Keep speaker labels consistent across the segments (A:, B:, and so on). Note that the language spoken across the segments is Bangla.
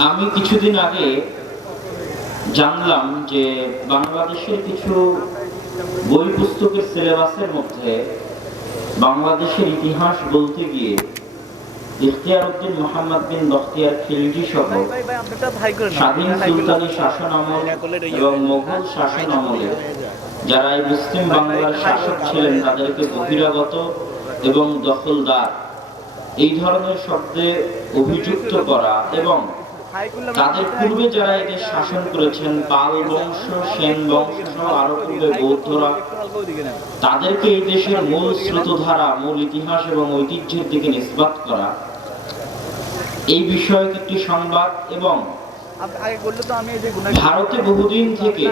A: আমি কিছুদিন আগে জানলাম যে বাংলাদেশের কিছু বই পুস্তকের সিলেবাসের মধ্যে বাংলাদেশের ইতিহাস বলতে গিয়ে ইখতিয়ার উদ্দিন মোহাম্মদ বিন বখতিয়ার খিলজি সহ স্বাধীন সুলতানি শাসন আমল এবং মোগল শাসন আমলে যারা এই মুসলিম বাংলার শাসক ছিলেন তাদেরকে বহিরাগত এবং দখলদার এই ধরনের শব্দে অভিযুক্ত করা এবং তাদের পূর্বে যারা এদের শাসন করেছেন পাল বংশ সেন বংশ আরও পূর্বে বৌদ্ধরা তাদেরকে এই দেশের মূল স্রোতধারা মূল ইতিহাস এবং ঐতিহ্যের দিকে নিষ্পাত করা। এই বিষয়ক একটি সংবাদ এবং ভারতে বহুদিন থেকে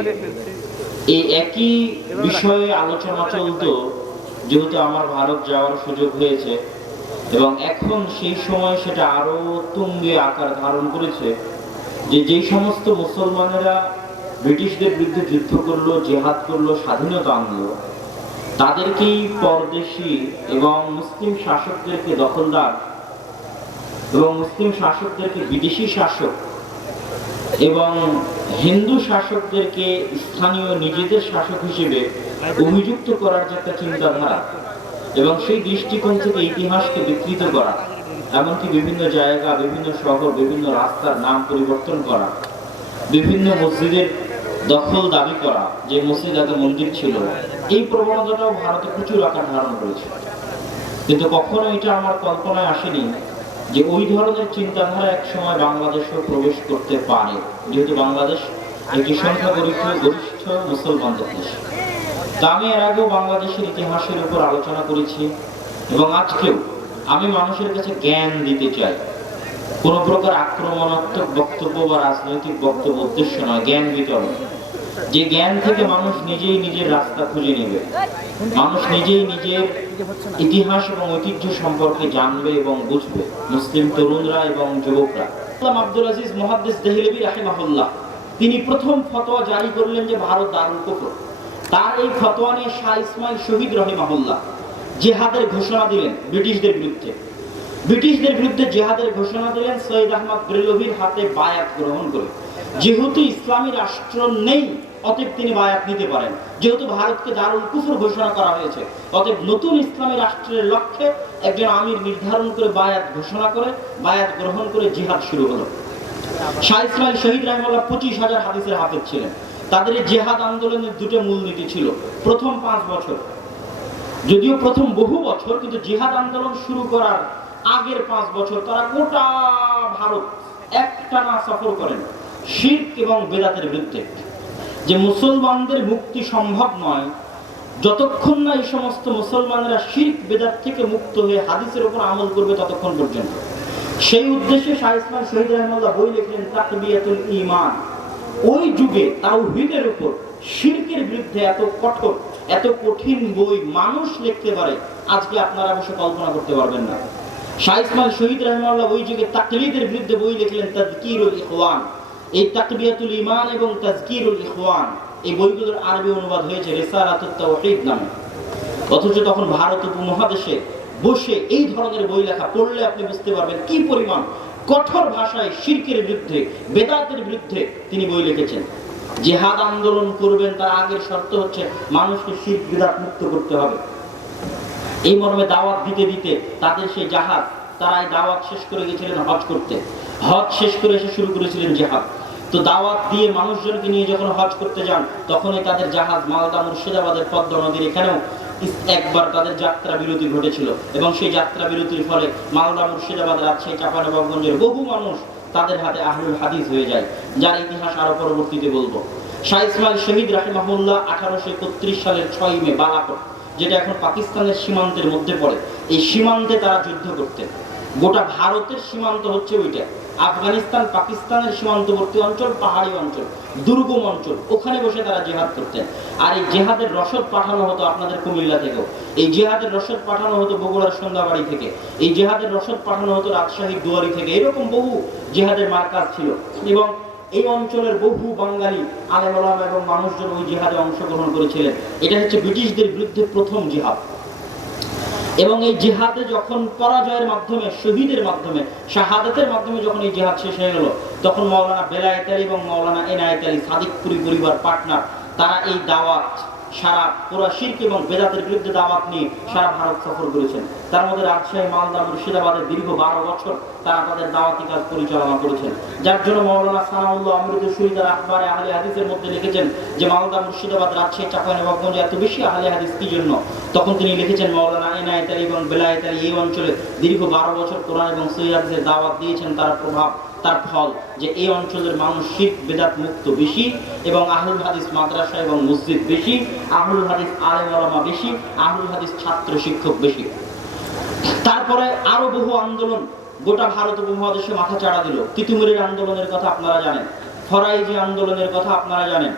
A: এই একই বিষয়ে আলোচনা চলতো যেহেতু আমার ভারত যাওয়ার সুযোগ হয়েছে। এবং এখন সেই সময় সেটা আরও তুঙ্গে আকার ধারণ করেছে যে যে সমস্ত মুসলমানেরা ব্রিটিশদের বিরুদ্ধে যুদ্ধ করল, জেহাদ করল, স্বাধীনতা আনলো, তাদেরকেই পরদেশি এবং মুসলিম শাসকদেরকে দখলদার এবং মুসলিম শাসকদেরকে বিদেশি শাসক এবং হিন্দু শাসকদেরকে স্থানীয় নিজেদের শাসক হিসেবে অভিযুক্ত করার যে একটা চিন্তাধারা। এবং সেই দৃষ্টিকোণ থেকে ইতিহাসকে বিকৃত করা, এমনকি বিভিন্ন জায়গা, বিভিন্ন শহর, বিভিন্ন রাস্তার নাম পরিবর্তন করা, বিভিন্ন মসজিদের দখল দাবি করা, যে মসজিদ আগে মন্দির ছিল, এই প্রবণতাটাও ভারতে প্রচুর আকার ধারণ করেছে। কিন্তু কখনো এটা আমার কল্পনায় আসেনি যে ওই ধরনের চিন্তাধারা এক সময় বাংলাদেশেও প্রবেশ করতে পারে, যেহেতু বাংলাদেশ একটি সংখ্যাগরিষ্ঠ, গরিষ্ঠ মুসলমানদের দেশ। আমি এর আগেও বাংলাদেশের ইতিহাসের উপর আলোচনা করেছি এবং আজকেও আমি মানুষের কাছে জ্ঞান দিতে চাই। কোনো প্রকার আক্রমণাত্মক বক্তব্য বা রাজনৈতিক বক্তব্য উদ্দেশ্য নয়, জ্ঞান বিতরণ যে জ্ঞান থেকে মানুষ নিজেই নিজের রাস্তা খুঁজে নেবে। মানুষ নিজেই নিজের ইতিহাস এবং ঐতিহ্য সম্পর্কে জানবে এবং বুঝবে। মুসলিম তরুণরা এবং যুবকরা। আব্দুল আজিজ মহাদ্দেশ দেহলেবি রাহিমাহুল্লাহ, তিনি প্রথম ফতোয়া জারি করলেন যে ভারত দারুল কুফর। তার এই ফতোয়া নিয়ে শাহ ইসমাইল শহীদ রহিমাহুল্লাহ জেহাদের ঘোষণা দিলেন ব্রিটিশদের বিরুদ্ধে। ব্রিটিশদের বিরুদ্ধে জেহাদের ঘোষণা দিলেন সৈয়দ আহমদ ব্রেলভির হাতে বায়াত গ্রহণ করে। যেহেতু ইসলামী রাষ্ট্র নেই, অতএব তিনি বায়াত নিতে পারেন। যেহেতু ভারতকে দারুল কুফর ঘোষণা করা হয়েছে, অতএব নতুন ইসলামী রাষ্ট্রের লক্ষ্যে একজন আমির নির্ধারণ করে বায়াত ঘোষণা করে, বায়াত গ্রহণ করে জিহাদ শুরু হলো। শাহ ইসমাইল শহীদ রহমাল্লাহ পঁচিশ হাজার হাদিসের হাফেজ ছিলেন। তাদের জেহাদ আন্দোলনের দুটো মূলনীতি ছিল। প্রথম পাঁচ বছর। যদিও প্রথম বহু বছর, কিন্তু জেহাদ আন্দোলন শুরু করার আগের পাঁচ বছর তারা গোটা ভারত একটানা সফর করেন, শির্ক এবং বেদাতের বিরুদ্ধে। যে মুসলমানদের মুক্তি সম্ভব নয়, যতক্ষণ না এই সমস্ত মুসলমানেরা শির্ক, বেদাত থেকে মুক্ত হয়ে হাদিসের উপর আমল করবে ততক্ষণ পর্যন্ত। সেই উদ্দেশ্যে শাহ ইসলাম শহীদ রহমাল্লাহ বই লিখলেন, তাকবিয়াতুল ঈমান। ওই যুগে তাওহীদের উপর শিরকের বিরুদ্ধে এত কঠোর, এত কঠিন বই মানুষ লিখতে পারে, আজকে আপনারা অবশ্য কল্পনা করতে পারবেন না। শহীদ ওই যুগে তাকলিদের বিরুদ্ধে বই লিখলেন তাজকিরুল এই তাকবিয়াতুল ঈমান এবং তাজকিরুল এই বইগুলোর আরবি অনুবাদ হয়েছে রিসালাতুত তাওহীদ নামে। অথচ তখন ভারত উপমহাদেশে বসে এই ধরনের বই লেখা পড়লে আপনি বুঝতে পারবেন কি পরিমাণ কঠোর ভাষায় শিরকের বিরুদ্ধে, বেদাতের বিরুদ্ধে তিনি বই লিখেছেন। জেহাদ আন্দোলন করবেন তার আগের শর্ত হচ্ছে মানুষকে শির, বিদাত মুক্ত করতে হবে। এই মর্মে দাওয়াত দিতে দিতে তাদের সেই জাহাজ তারা এই দাওয়াত শেষ করে গেছিলেন হজ করতে। হজ শেষ করে এসে শুরু করেছিলেন জেহাদ। তো দাওয়াত দিয়ে মানুষজনকে নিয়ে যখন হজ করতে যান, তখনই তাদের জাহাজ মালদা মুর্শিদাবাদের পদ্মা নদীর এখানেও একবার তাদের যাত্রা বিরতি ঘটেছিল। এবং সেই যাত্রা বিরতির ফলে মালদা মুর্শিদাবাদ রাজশাহী চাঁপানবাবগঞ্জের বহু মানুষ তাদের হাতে আহলুল হাদিস হয়ে যায়, যার ইতিহাস আরও পরবর্তীতে বলব। শাহ ইসমাইল শহীদ রাহিমাহুল্লাহ আঠারোশো একত্রিশ সালের ছয় মে বালাকোট, যেটা এখন পাকিস্তানের সীমান্তের মধ্যে পড়ে, এই সীমান্তে তারা যুদ্ধ করতেন। গোটা ভারতের সীমান্ত হচ্ছে ওইটা। আফগানিস্তান, পাকিস্তানের সীমান্তবর্তী অঞ্চল, পাহাড়ি অঞ্চল, দুর্গম অঞ্চল, ওখানে বসে তারা জেহাদ করতেন। আর এই জেহাদের রসদ পাঠানো হতো আপনাদের কুমিল্লা থেকেও। এই জেহাদের রসদ পাঠানো হতো বগুড়ার সন্ধ্যাবাড়ি থেকে। এই জেহাদের রসদ পাঠানো হতো রাজশাহীর দুয়ারি থেকে। এরকম বহু জেহাদের মার্কাজ ছিল। এবং এই অঞ্চলের বহু বাঙালি, আলেম এবং মানুষজন ওই জিহাদে অংশগ্রহণ করেছিলেন। এটা হচ্ছে ব্রিটিশদের বিরুদ্ধে প্রথম জিহাদ। এবং এই জিহাদে যখন পরাজয়ের মাধ্যমে, শহীদের মাধ্যমে, শাহাদাতের মাধ্যমে যখন এই জিহাদ শেষ হয়ে গেল, তখন মৌলানা বেলায়েত আলী এবং মৌলানা এনায়েত আলী সাদিকপুরি পরিবার পার্টনার তারা এই দাওয়াত সারা পুরা শির্ক এবং বেদাতের বিরুদ্ধে দাওয়াত নিয়ে সারা ভারত সফর করেছেন। তার মধ্যে রাজশাহী, মালদা মুর্শিদাবাদের দীর্ঘ বারো বছর তারা তাদের দাওয়াতি কাজ পরিচালনা করেছেন। যার জন্য মৌলানা সানাউল্লাহ অমৃত শহীদার আখবারে আহলে হাদিসের মধ্যে লিখেছেন যে, মালদা, মুর্শিদাবাদ, রাজশাহী, চাপাইনবাবগঞ্জে এত বেশি আহলে হাদিস কি জন্য? তখন তিনি লিখেছেন, মৌলানা এনায়েত আলী এবং বেলায়েত আলী এই অঞ্চলে দীর্ঘ বারো বছর কোরআন এবং সৈয়াদের দাওয়াত দিয়েছেন, তার প্রভাব তার ফল যে এই অঞ্চলের মানুষ শিখ বেদাত মুক্ত বেশি এবং আহুল হাদিস মাদ্রাসা এবং মসজিদ বেশি আহুল হাদিস আলেম বেশি আহুল হাদিস ছাত্র শিক্ষক বেশি। তারপরে আরও বহু আন্দোলন গোটা ভারত উপমহাদেশে মাথা চাড়া দিল। তিতুমিরের আন্দোলনের কথা আপনারা জানেন, ফরাইজি আন্দোলনের কথা আপনারা জানেন।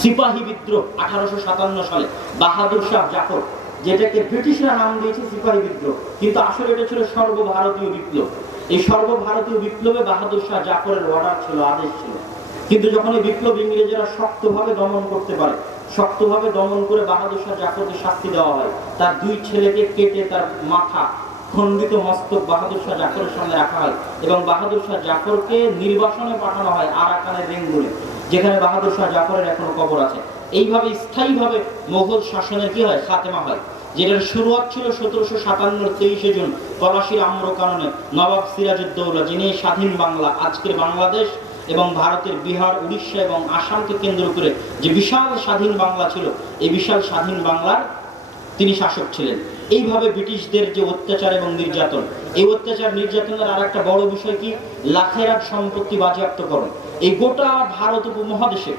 A: সিপাহী বিদ্রোহ আঠারোশো সাতান্ন সালে বাহাদুর শাহ জাফর, যেটাকে ব্রিটিশরা নাম দিয়েছে সিপাহী বিদ্রোহ, কিন্তু আসলে এটা ছিল সর্বভারতীয় বিপ্লব। এই সর্বভারতীয় বিপ্লবে বাহাদুর শাহ জাফরের অর্ডার ছিল, আদেশ ছিল। কিন্তু যখন এই বিপ্লব ইংরেজরা শক্তভাবে দমন করতে পারে, শক্তভাবে দমন করে বাহাদুর শাহ জাফরকে শাস্তি দেওয়া হয়, তার দুই ছেলেকে কেটে তার মাথা খণ্ডিত মস্তক বাহাদুর শাহ জাফরের সামনে রাখা হয় এবং বাহাদুর শাহ জাফরকে নির্বাসনে পাঠানো হয় আরাকানের রেঙ্গুলে যেখানে বাহাদুর শাহ জাফরের এখনও কবর আছে। এইভাবে স্থায়ীভাবে মোগল শাসনের কি হয়? খাতেমা হয়। যেটার শুরুয়াত ছিল সতেরোশো সাতান্নর তেইশে জুন পলাশির আম্র কারণে নবাব সিরাজউদ্দৌলা, যিনি স্বাধীন বাংলা, আজকের বাংলাদেশ এবং ভারতের বিহার, উড়িষ্যা এবং আসামকে কেন্দ্র করে যে বিশাল স্বাধীন বাংলা ছিল, এই বিশাল স্বাধীন বাংলার তিনি শাসক ছিলেন। এইভাবে ব্রিটিশদের যে অত্যাচার এবং নির্যাতন, এই অত্যাচার, নির্যাতনের আর একটা বড় বিষয় কি? লাখেরাত সম্পত্তি বাজেয়াপ্তকরণ এই গোটা ভারত উপমহাদেশে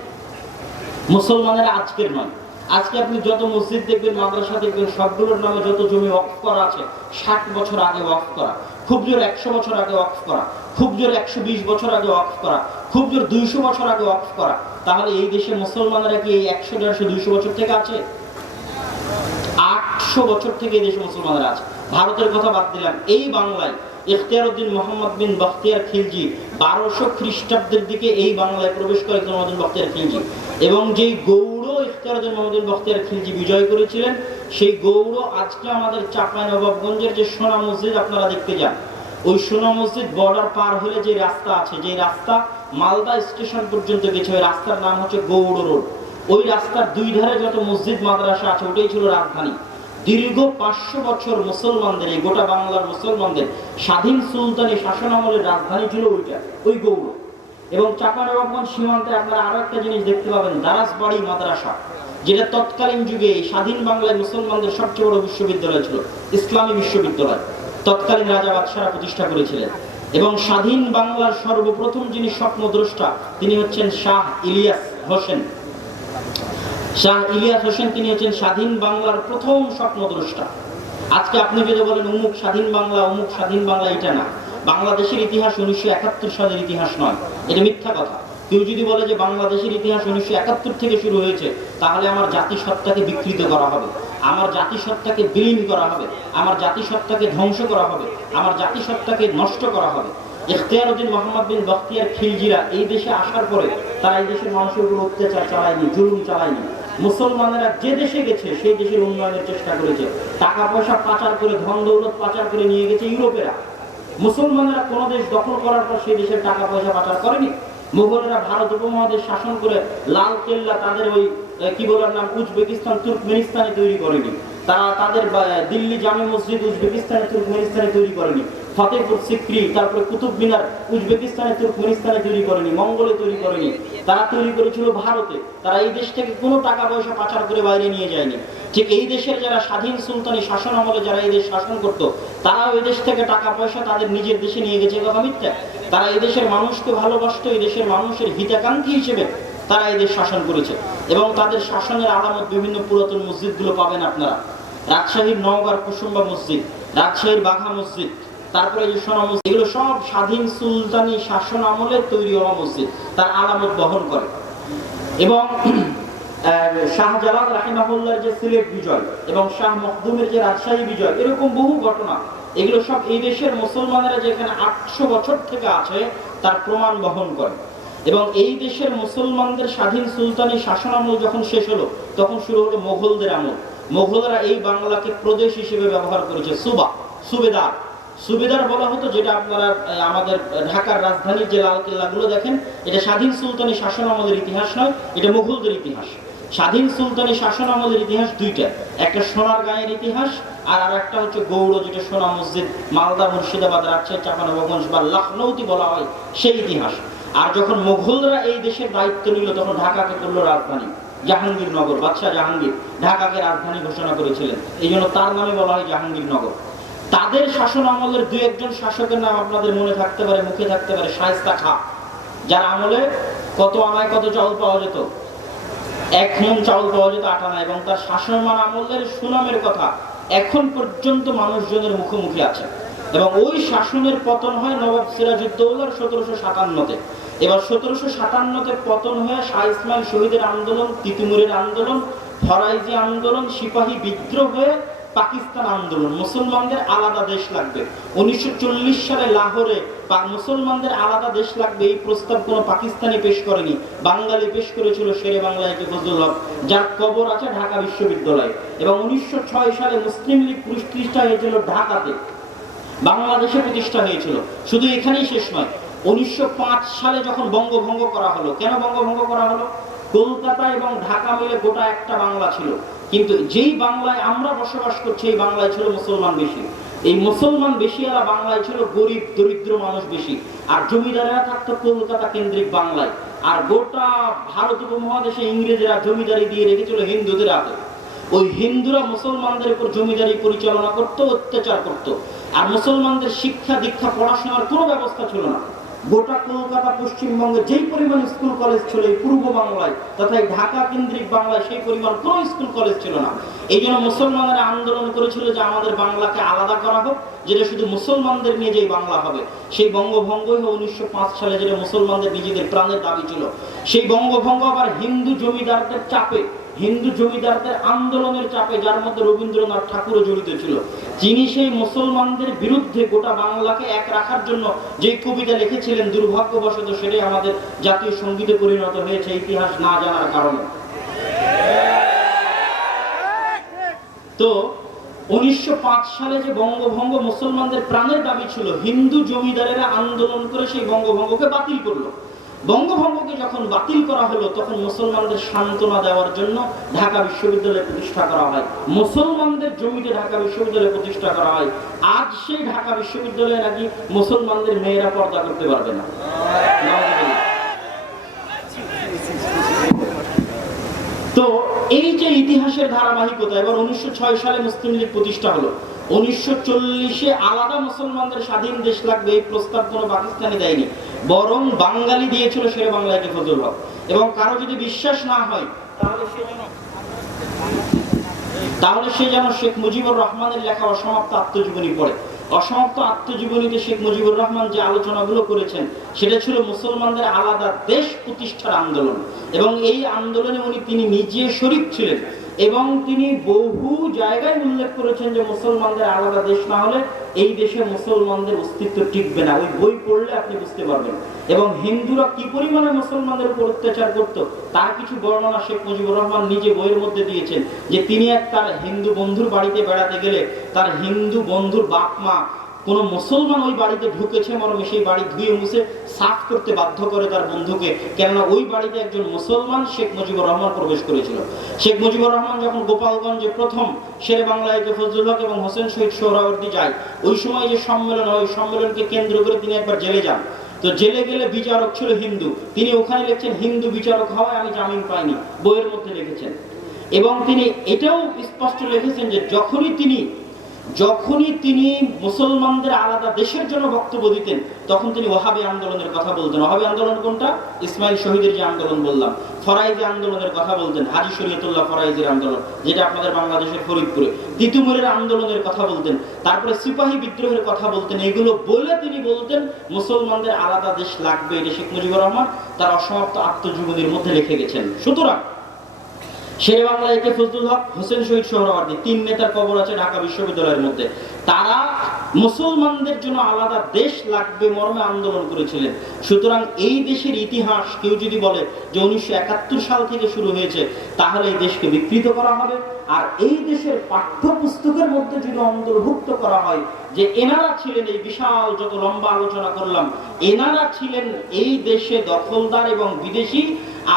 A: মুসলমানেরা আজকের নয়। আজকে আপনি যত মসজিদ দেখবেন, মাদ্রাসা দেখবেন, সবগুলোর নামে যত জমি অফ করা আছে, ষাট বছর আগে অফ করা। খুব জোর একশো বছর আগে অফ করা। খুব জোর একশো বিশ বছর আগে অফ করা। খুব জোর দুইশো বছর আগে অফ করা। তাহলে এই দেশে মুসলমানেরা কি এই একশো, দেড়শো, দুইশো বছর থেকে আছে? আটশো বছর থেকে এই দেশে মুসলমানরা আছে। ভারতের কথা বাদ দিলাম। এই বাংলায় ইখতিয়ার উদ্দিন মোহাম্মদ বিন বখতিয়ার খিলজি বারোশো খ্রিস্টাব্দের দিকে এই বাংলায় প্রবেশ করে ইখতিয়ার বখতিয়ার খিলজি। এবং যেই গৌড় ইখতিয়ার উদ্দিন বখতিয়ার খিলজি বিজয় করেছিলেন। সেই গৌড় আজকে আমাদের চাপাই নবাবগঞ্জের যে সোনা মসজিদ, আপনারা দেখতে যান। ওই সোনা মসজিদ বর্ডার পার হলে যে রাস্তা আছে, যে রাস্তা মালদা স্টেশন পর্যন্ত গেছে, ওই রাস্তার নাম হচ্ছে গৌড় রোড। ওই রাস্তার দুই ধারে যত মসজিদ, মাদ্রাসা আছে, ওটাই ছিল রাজধানী। দীর্ঘ পাঁচশো বছর মুসলমানদের, এই গোটা বাংলার মুসলমানদের স্বাধীন সুলতানি শাসন আমলের রাজধানী ছিল ওইটা, ওই গৌড়। এবং চাপানবাবগঞ্জ সীমান্তে আপনারা আরও একটা জিনিস দেখতে পাবেন দারাসবাড়ি মাদ্রাসা, যেটা তৎকালীন যুগে স্বাধীন বাংলায় মুসলমানদের সবচেয়ে বড় বিশ্ববিদ্যালয় ছিল, ইসলামী বিশ্ববিদ্যালয়। তৎকালীন রাজা বাদশারা প্রতিষ্ঠা করেছিলেন এবং স্বাধীন বাংলার সর্বপ্রথম যিনি স্বপ্নদ্রষ্টা, তিনি হচ্ছেন শাহ ইলিয়াস হোসেন। শাহ ইলিয়াস হোসেন, তিনি হচ্ছেন স্বাধীন বাংলার প্রথম স্বপ্নদ্রষ্টা। আজকে আপনি যদি বলেন অমুক স্বাধীন বাংলা অমুক স্বাধীন বাংলা, এটা না। বাংলাদেশের ইতিহাস উনিশশো একাত্তর সালের ইতিহাস নয়। এটা মিথ্যা কথা। কেউ যদি বলে যে বাংলাদেশের ইতিহাস উনিশশো একাত্তর থেকে শুরু হয়েছে, তাহলে আমার জাতিসত্তাকে বিকৃত করা হবে। আমার জাতিসত্তাকে বিলীন করা হবে। আমার জাতিসত্তাকে ধ্বংস করা হবে। আমার জাতিসত্তাকে নষ্ট করা হবে। ইখতিয়ার উদ্দিন মোহাম্মদ বিন বখতিয়ার খিলজিরা এই দেশে আসার পরে তারা এই দেশের মানুষের উপর অত্যাচার চালায়নি, জুলুম চালায়নি। মুসলমানেরা যে দেশে গেছে, সেই দেশের উন্নয়নের চেষ্টা করেছে। টাকা পয়সা পাচার করে, ধন দৌলত পাচার করে নিয়ে গেছে ইউরোপেরা। মুসলমানেরা কোনো দেশ দখল করার পর সেই দেশের টাকা পয়সা পাচার করেনি। মুঘলেরা ভারত উপমহাদেশ শাসন করে লাল কেল্লা তাদের ওই কি বলার নাম, উজবেকিস্তান, তুর্কমেনিস্তানে তৈরি করেনি। তারা তাদের দিল্লি জামে মসজিদ উজবেকিস্তানে, তুর্কমেনিস্তানে তৈরি করেনি। ফতেহপুর সিক্রি, তারপরে কুতুব মিনার উজবেকিস্তানে, তুর্কমেনিস্তানে তৈরি করেনি। মঙ্গলে তৈরি করেনি। তারা তৈরি করেছিল ভারতে। তারা এই দেশ থেকে কোনো টাকা পয়সা পাচার করে বাইরে নিয়ে যায়নি। ঠিক এই দেশের যারা স্বাধীন সুলতানি শাসন আমলে যারা এই দেশ শাসন করত, তারাও এই দেশ থেকে টাকা পয়সা তাদের নিজের দেশে নিয়ে গেছে কথা মিথ্যা। তারা এই দেশের মানুষকে ভালোবাসতো, এই দেশের মানুষের হিতাকাঙ্ক্ষী হিসেবে তারা এই দেশ শাসন করেছে। এবং তাদের শাসনের আলামত বিভিন্ন পুরাতন মসজিদগুলো পাবেন আপনারা। রাজশাহীর নওগাঁর কুসুম্বা মসজিদ, রাজশাহীর বাঘা মসজিদ, তারপরে যে সোনা মসজিদ, এগুলো সব স্বাধীন সুলতানি শাসন আমলে তৈরি হওয়া মসজিদ, তার আলামত বহন করে। এবং শাহজালাল রাহিমাহুল্লার যে সিলেট বিজয় এবং শাহ মখদুমের যে রাজশাহী বিজয়, এরকম বহু ঘটনা। এগুলো সব এই দেশের মুসলমানেরা যেখানে আটশো বছর থেকে আছে, তার প্রমাণ বহন করে। এবং এই দেশের মুসলমানদের স্বাধীন সুলতানি শাসন আমল যখন শেষ হলো, তখন শুরু হলো মোগলদের আমল। মোঘলরা এই বাংলাকে প্রদেশ হিসেবে ব্যবহার করেছে, সুবা, সুবেদার। সুবেদার বলা হতো যেটা আপনারা আমাদের ঢাকার রাজধানীর যে লাল কেল্লাগুলো দেখেন, এটা স্বাধীন সুলতানি শাসন আমলের ইতিহাস নয়, এটা মুঘলদের ইতিহাস। স্বাধীন সুলতানি শাসন আমলের ইতিহাস দুইটা। একটা সোনার গায়ের ইতিহাস, আর আর একটা হচ্ছে গৌড়, যেটা সোনা মসজিদ মালদা, মুর্শিদাবাদ, রাজশাহী, চাপানবাবগঞ্জ বা লখনৌতি বলা হয়, সেই ইতিহাস। আর যখন মুঘলরা এই দেশের দায়িত্ব নিল, তখন ঢাকাকে করল রাজধানী, জাহাঙ্গীরনগর, বাদশাহ জাহাঙ্গীর। ঢাকাকে রাজধানী ঘোষণা করেছিলেন। এই জন্য তার নামে বলা হয় জাহাঙ্গীরনগর। তাদের শাসন আমলের দু একজন শাসকের নাম আপনাদের মনে থাকতে পারে, মুখে থাকতে পারে, শায়স্তা খা, যার আমলে কত আমায় কত জল পাওয়া যেত। এক মন চাউল পাওয়া যেত আটা না, এবং তার শাসনমান আমলের সুনামের কথা এখন পর্যন্ত মানুষজনের মুখোমুখি আছে। এবং ওই শাসনের পতন হয় নবাব সিরাজউদ্দৌলার সতেরোশো সাতান্নতে। এবার সতেরোশো সাতান্নতে পতন হয়ে শাহ ইসমাইল শহীদের আন্দোলন, তিতুমুরের আন্দোলন, ফরাইজি আন্দোলন, সিপাহী বিদ্রোহ হয়ে পাকিস্তান আন্দোলন, মুসলমানদের আলাদা দেশ লাগবে। উনিশশো সালে লাহোরে মুসলমানদের আলাদা দেশ লাগবে, এই প্রস্তাব কোনো পাকিস্তানি পেশ করেনি। বাঙালি পেশ করেছিল শেরে বাংলায় ফজলুল হক, যার কবর আছে ঢাকা বিশ্ববিদ্যালয়ে। এবং উনিশশো ছয় সালে মুসলিম লীগ প্রতিষ্ঠা হয়েছিল ঢাকাতে। বাংলাদেশে প্রতিষ্ঠা হয়েছিল। শুধু এখানেই শেষ নয়, উনিশশো সালে যখন বঙ্গভঙ্গ করা হলো, কেন বঙ্গভঙ্গ করা হলো? কলকাতা এবং ঢাকা মিলে গোটা একটা বাংলা ছিল। কিন্তু যেই বাংলায় আমরা বসবাস করছি, এই বাংলায় ছিল মুসলমান বেশি। এই মুসলমান বেশি এরা বাংলায় ছিল গরিব, দরিদ্র মানুষ বেশি। আর জমিদারেরা থাকতো কলকাতা কেন্দ্রিক বাংলায়। আর গোটা ভারত উপমহাদেশে ইংরেজরা জমিদারি দিয়ে রেখেছিল হিন্দুদের হাতে। ওই হিন্দুরা মুসলমানদের উপর জমিদারি পরিচালনা করত, অত্যাচার করত। আর মুসলমানদের শিক্ষা দীক্ষা, পড়াশোনার কোনো ব্যবস্থা ছিল না। গোটা কলকাতা পশ্চিমবঙ্গে যেই পরিমাণ স্কুল কলেজ ছিল এই পূর্ব বাংলায়, তথা ঢাকা কেন্দ্রিক বাংলায় সেই পরিমাণ কোনো স্কুল কলেজ ছিল না। এই জন্য মুসলমানেরা আন্দোলন করেছিল যে আমাদের বাংলাকে আলাদা করা হোক, যেটা শুধু মুসলমানদের নিয়ে যেই বাংলা হবে। সেই বঙ্গভঙ্গই উনিশশো পাঁচ সালে যেটা মুসলমানদের নিজেদের প্রাণের দাবি ছিল। সেই বঙ্গভঙ্গ আবার হিন্দু জমিদারদের চাপে হিন্দু জমিদারদের আন্দোলনের চাপে যার মধ্যে রবীন্দ্রনাথ ঠাকুরও জড়িত ছিল, যিনি সেই মুসলমানদের বিরুদ্ধে গোটা বাংলাকে এক রাখার জন্য যে কবিতা লিখেছিলেন, দুর্ভাগ্যবশত সেটাই আমাদের জাতীয় সঙ্গীতে পরিণত হয়েছে ইতিহাস না জানার কারণে। তো উনিশশো পাঁচ সালে যে বঙ্গভঙ্গ মুসলমানদের প্রাণের দাবি ছিল, হিন্দু জমিদারেরা আন্দোলন করে সেই বঙ্গভঙ্গকে বাতিল করল। বঙ্গভঙ্গকে যখন বাতিল করা হলো, তখন মুসলমানদের সান্ত্বনা দেওয়ার জন্য ঢাকা বিশ্ববিদ্যালয় প্রতিষ্ঠা করা হয়। মুসলমানদের জমিতে ঢাকা বিশ্ববিদ্যালয় প্রতিষ্ঠা করা হয়। আজ সেই ঢাকা বিশ্ববিদ্যালয়ে নাকি মুসলমানদের মেয়েরা পর্দা করতে পারবে না। তো এই যে ইতিহাসের ধারাবাহিকতা, এবার উনিশশো সালে মুসলিম লীগ প্রতিষ্ঠা হলো। উনিশশো আলাদা মুসলমানদের স্বাধীন দেশ লাগবে, এই প্রস্তাব কোনো পাকিস্তানি দেয়নি। বরং বাঙালি দিয়েছিল বাংলাকে ফজল হক। এবং কারও যদি বিশ্বাস না হয়, তাহলে সে যেন তাহলে সে যেন শেখ মুজিবুর রহমানের লেখা অসমাপ্ত আত্মজীবনী পড়ে। অসমাপ্ত আত্মজীবনীতে শেখ মুজিবুর রহমান যে আলোচনাগুলো করেছেন, সেটা ছিল মুসলমানদের আলাদা দেশ প্রতিষ্ঠার আন্দোলন। এবং এই আন্দোলনে উনি তিনি নিজে শরীক ছিলেন। এবং তিনি বহু জায়গায় উল্লেখ করেছেন যে মুসলমানদের আলাদা দেশ না হলে এই দেশে মুসলমানদের অস্তিত্ব টিকবে না। ওই বই পড়লে আপনি বুঝতে পারবেন। এবং হিন্দুরা কি পরিমাণে মুসলমানদের উপর অত্যাচার করত, তার কিছু বর্ণনা শেখ মুজিবুর রহমান নিজে বইয়ের মধ্যে দিয়েছেন যে তিনি এক তার হিন্দু বন্ধুর বাড়িতে বেড়াতে গেলে তার হিন্দু বন্ধুর বাপ মা কোন মুসলমান ওই বাড়িতে ঢুকেছে মরমে সেই বাড়ি ধুয়ে মুছে, সাফ করতে বাধ্য করে তার বন্ধুকে। কেননা ওই বাড়িতে একজন মুসলমান শেখ মুজিবুর রহমান প্রবেশ করেছিল। শেখ মুজিবুর রহমান যখন গোপালগঞ্জে প্রথম শেরে বাংলায় যে ফজলুল হক এবং হোসেন শহীদ সোহরাওয়ার্দী যায়, ওই সময় যে সম্মেলন হয়, ওই সম্মেলনকে কেন্দ্র করে তিনি একবার জেলে যান। তো জেলে গেলে বিচারক ছিল হিন্দু। তিনি ওখানে লিখছেন, হিন্দু বিচারক হওয়ায় আমি জামিন পাইনি। বইয়ের মধ্যে লিখেছেন। এবং তিনি এটাও স্পষ্ট লিখেছেন যে যখনই তিনি যখনই তিনি মুসলমানদের আলাদা দেশের জন্য বক্তব্য দিতেন, তখন তিনি ওহাবি আন্দোলনের কথা বলতেন। ওহাবি আন্দোলন কোনটা? ইসমাইল শহীদের যে আন্দোলন বললাম, ফরাইজি আন্দোলনের কথা বলতেন, হাজি শরীয়তুল্লাহ ফরাইজির আন্দোলন, যেটা আপনাদের বাংলাদেশের ফরিদপুরে। তিতুমুরের আন্দোলনের কথা বলতেন, তারপরে সিপাহী বিদ্রোহের কথা বলতেন, এগুলো বলে তিনি বলতেন, মুসলমানদের আলাদা দেশ লাগবে, এটা শেখ মুজিবুর রহমান তার অসমাপ্ত আত্মজীবনীর মধ্যে লিখে গেছেন। সুতরাং শেরে বাংলা একে ফজলুল হক, হোসেন শহীদ সোহরাওয়ার্দী তিন নেতার কবর আছে ঢাকা বিশ্ববিদ্যালয়ের মধ্যে। তারা মুসলমানদের জন্য আলাদা দেশ লাগবে মর্মে আন্দোলন করেছিলেন। সুতরাং এই দেশের ইতিহাস কেউ যদি বলে যে উনিশশো একাত্তর সাল থেকে শুরু হয়েছে, তাহলে এই দেশকে বিকৃত করা হবে। আর এই দেশের পাঠ্যপুস্তকের মধ্যে যদি অন্তর্ভুক্ত করা হয় যে এনারা ছিলেন এই বিশাল, যত লম্বা আলোচনা করলাম, এনারা ছিলেন এই দেশে দখলদার এবং বিদেশি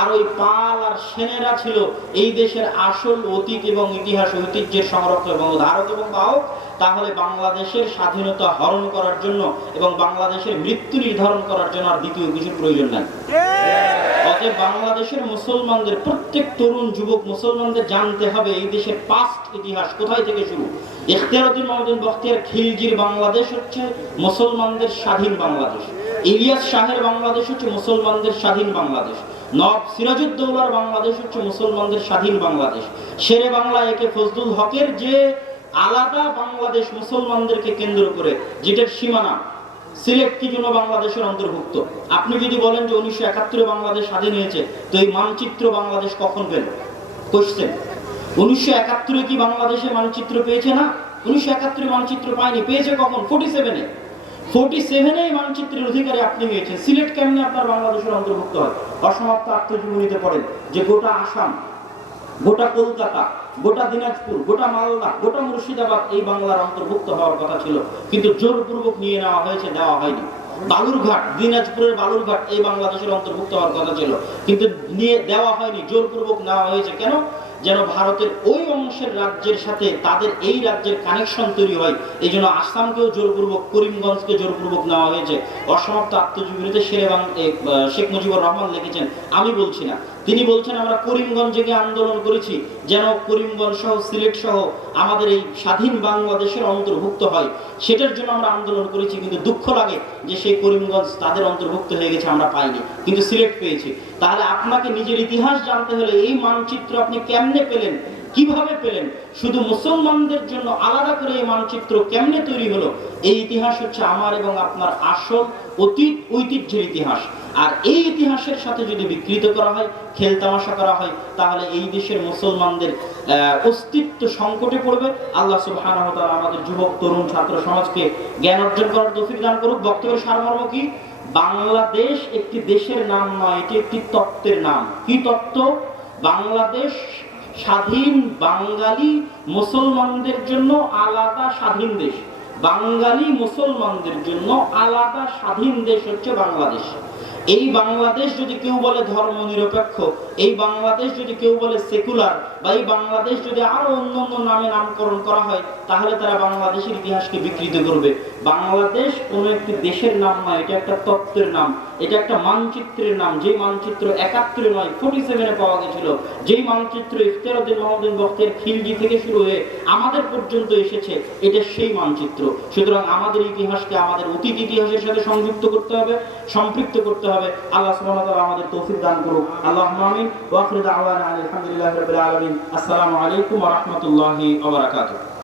A: আর ওই পাল আর সেনেরা ছিল এই দেশের আসল অতীত এবং ইতিহাস, ঐতিহ্যের সংরক্ষক এবং ধারক এবং বাহক। তাহলে বাংলাদেশের স্বাধীনতা হরণ করার জন্য এবং বাংলাদেশের মৃত্যু নির্ধারণ করার জন্য আর দ্বিতীয় কিছু প্রয়োজন নাই। অতএব বাংলাদেশের মুসলমানদের, প্রত্যেক তরুণ যুবক মুসলমানদের জানতে হবে এই দেশের পাস্ট ইতিহাস কোথায় থেকে শুরু? ইখতিয়ারউদ্দিন মাহমুদ বখতিয়ার খিলজির বাংলাদেশ হচ্ছে মুসলমানদের স্বাধীন বাংলাদেশ। ইলিয়াস শাহের বাংলাদেশ হচ্ছে মুসলমানদের স্বাধীন বাংলাদেশ। নব সিরাজউদ্দৌলার বাংলাদেশ হচ্ছে মুসলমানদের স্বাধীন বাংলাদেশ। শেরে বাংলা একে ফজলুল হকের যে আলাদা বাংলাদেশ মুসলমানদেরকে কেন্দ্র করে, যেটার সীমানা সিলেট কি জন্য বাংলাদেশের অন্তর্ভুক্ত? আপনি যদি বলেন যে উনিশশো একাত্তরে বাংলাদেশ স্বাধীন হয়েছে, তো এই মানচিত্র বাংলাদেশ কখন পেল? কোশ্চেন উনিশশো একাত্তরে কি বাংলাদেশের মানচিত্র পেয়েছে না? উনিশশো একাত্তরে মানচিত্র পায়নি, পেয়েছে কখন? ফোর্টি সেভেনে গোটা মুর্শিদাবাদ এই বাংলার অন্তর্ভুক্ত হওয়ার কথা ছিল। কিন্তু জোরপূর্বক নিয়ে নেওয়া হয়েছে, দেওয়া হয়নি। বালুরঘাট, দিনাজপুরের বালুরঘাট এই বাংলাদেশের অন্তর্ভুক্ত হওয়ার কথা ছিল। কিন্তু নিয়ে দেওয়া হয়নি, জোরপূর্বক নেওয়া হয়েছে। কেন? যেন ভারতের ওই অংশের রাজ্যের সাথে তাদের এই রাজ্যের কানেকশন তৈরি হয়। এই জন্য আসামকেও জোরপূর্বক, করিমগঞ্জকে জোরপূর্বক নেওয়া হয়েছে। অসমাপ্ত আত্মজীবনীতে শেখ মুজিবুর রহমান লিখেছেন, আমি বলছি না। তিনি বলছেন, আমরা করিমগঞ্জে গিয়ে আন্দোলন করেছি, যেন করিমগঞ্জ সহ, সিলেট সহ আমাদের এই স্বাধীন বাংলাদেশের অন্তর্ভুক্ত হয়। সেটার জন্য আমরা আন্দোলন করেছি, কিন্তু দুঃখ লাগে যে সেই করিমগঞ্জ তাদের অন্তর্ভুক্ত হয়ে গেছে, আমরা পাইনি, কিন্তু সিলেট পেয়েছি। তাহলে আপনাকে নিজের ইতিহাস জানতে হলে এই মানচিত্র আপনি কেমনে পেলেন? কীভাবে পেলেন? শুধু মুসলমানদের জন্য আলাদা করে এই মানচিত্র কেমনে তৈরি হলো? এই ইতিহাস হচ্ছে আমার এবং আপনার আসল অতীত ঐতিহ্যের ইতিহাস। আর এই ইতিহাসের সাথে যদি বিকৃত করা হয় খেলতামাশা করা হয়, তাহলে এই দেশের মুসলমানদের অস্তিত্ব সংকটে পড়বে। আল্লাহ তাআলা আমাদের যুবক, তরুণ, ছাত্র সমাজকে জ্ঞান অর্জন করার তৌফিক দান করুক। বক্তব্যের সারমর্ম কি? বাংলাদেশ একটি দেশের নাম নয় এটি একটি তত্ত্বের নাম। কি তত্ত্ব? বাংলাদেশ স্বাধীন বাঙালি মুসলমানদের জন্য আলাদা স্বাধীন দেশ। বাঙালি মুসলমানদের জন্য আলাদা স্বাধীন দেশ হচ্ছে বাংলাদেশ। এই বাংলাদেশ যদি কেউ বলে ধর্ম নিরপেক্ষ, এই বাংলাদেশ যদি কেউ বলে সেকুলার, বা এই বাংলাদেশ যদি আরও অন্য অন্য নামে নামকরণ করা হয়, তাহলে তারা বাংলাদেশের ইতিহাসকে বিকৃত করবে। বাংলাদেশ কোনো একটি দেশের নাম নয় এটা একটা তত্ত্বের নাম। এটা একটা মানচিত্রের নাম যে মানচিত্র একাত্তরে নয় ফোর্টি সেভেনে পাওয়া গেছিল। যেই মানচিত্র ইফতারুদ্দিন মাহমুদ্দিন বখতিয়ার খিলজি থেকে শুরু হয়ে আমাদের পর্যন্ত এসেছে, এটা সেই মানচিত্র। সুতরাং আমাদের ইতিহাসকে আমাদের অতীত ইতিহাসের সাথে সংযুক্ত করতে হবে, সম্পৃক্ত করতে হবে। আল্লাহ সুবহানাহু ওয়া আমাদের তৌফিক দান করুক। আল্লাহুম্মা আমিন। ওয়া আখিরু দাওয়ানা আলহামদুলিল্লাহি রাব্বিল আলামিন। আসসালামু আলাইকুম ওয়া